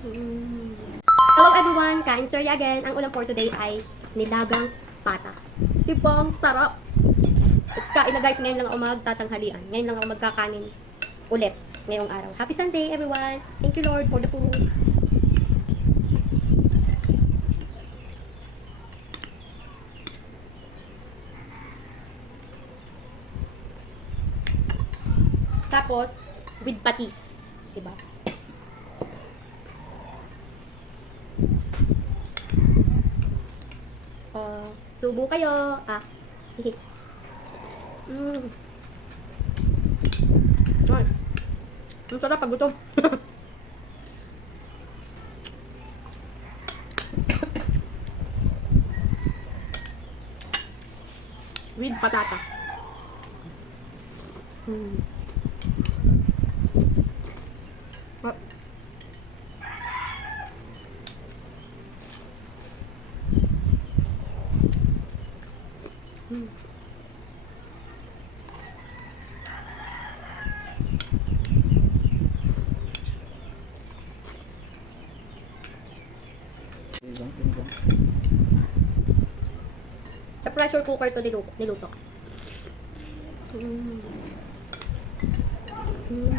Mm. Hello everyone! Kain Surya again. Ang ulam for today ay nilagang pata. Diba? Ang sarap! It's kain na guys. Ngayon lang ako magtatanghalian. Ngayon lang ako magkakanin ulit ngayong araw. Happy Sunday everyone! Thank you Lord for the food. Tapos, with patis. Diba? Subo kayo. Hihi. Ay. Ang sarap pag gutom. With patatas. Ah. Sa pressure cooker to niluto. Mm. Mm.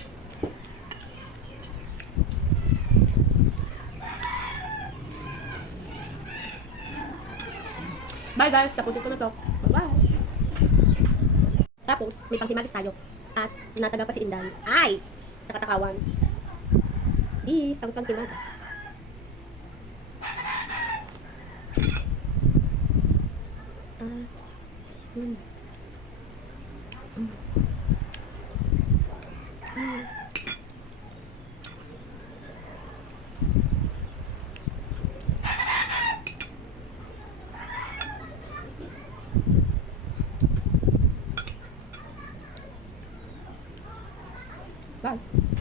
Bye guys, tapusin ko na to. Bye-bye. Tapos, may panghimalis tayo. At nataga pa si Indan. Ay! Sa katakawan. This, ang panghimalis. Mm. Mm. Mm. Bye.